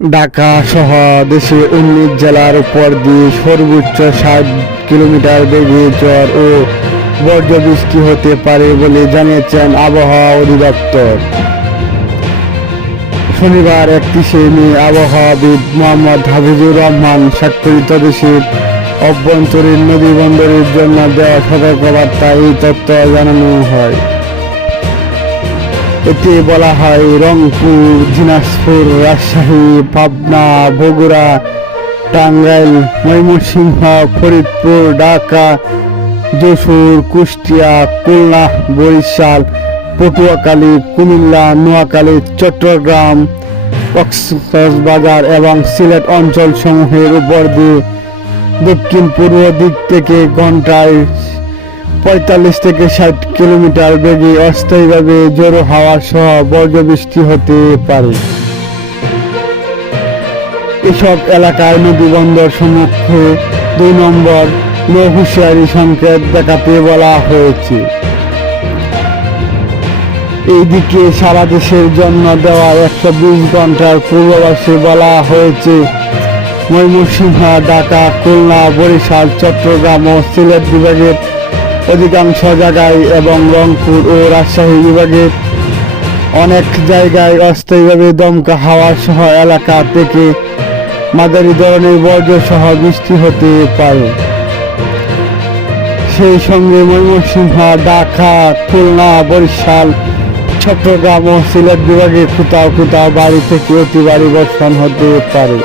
ঢাকা সহ দেশে 19 জেলার উপর দিয়ে সর্বোচ্চ 60 কিলোমিটার বেগে ঝড় ও বজ্রবৃষ্টি হতে পারে বলে জানিয়েছেন আবহাওয়া অধিদপ্তর। শনিবার 31শে মে আবহাওয়াবিদ মোহাম্মদ হাফিজুর রহমান স্বাক্ষরিত দেশের অভ্যন্তরীণ নদী বন্দরের জন্য দেওয়া সতর্কবার্তায় এই তথ্য জানানো হয়। এতে বলা হয়, রংপুর, দিনাজপুর, রাজশাহী, পাবনা, বগুড়া, টাঙ্গাইল, ময়মনসিংহ, ফরিদপুর, ঢাকা, যশোর, কুষ্টিয়া, খুলনা, বরিশাল, পটুয়াখালী, কুমিল্লা, নোয়াখালী, চট্টগ্রাম, কক্সবাজার এবং সিলেট অঞ্চল সমূহের উপর দিয়ে দক্ষিণ পূর্ব দিক থেকে ঘন্টায় 45 থেকে 60 কিলোমিটার বেগে অস্থায়ীভাবে ঝোড়ো হাওয়া সহ বজ্রবৃষ্টি হতে পারে। এসব এলাকায় নদী বন্দর সম্মুখে 2 নম্বর লো হুঁশিয়ারি সংকেত দেখাতে বলা হয়েছে। এইদিকে সারা দেশের জন্য দেওয়া 120 ঘন্টার পূর্বাভাসে বলা হয়েছে, ময়মনসিংহ, ঢাকা, খুলনা, বরিশাল, চট্টগ্রাম ও সিলেট বিভাগের অধিকাংশ জায়গায় এবং রংপুর ও রাজশাহী বিভাগের অনেক জায়গায় অস্থায়ীভাবে দমকা হাওয়া সহ এলাকা থেকে মাঝারি ধরনের বজ্র সহ বৃষ্টি হতে পারে। সেই সঙ্গে ময়মনসিংহ, ঢাকা, খুলনা, বরিশাল, চট্টগ্রাম ও সিলেট বিভাগে কোথাও কোথাও ভারী থেকে অতি ভারী বর্ষণ হতে পারে।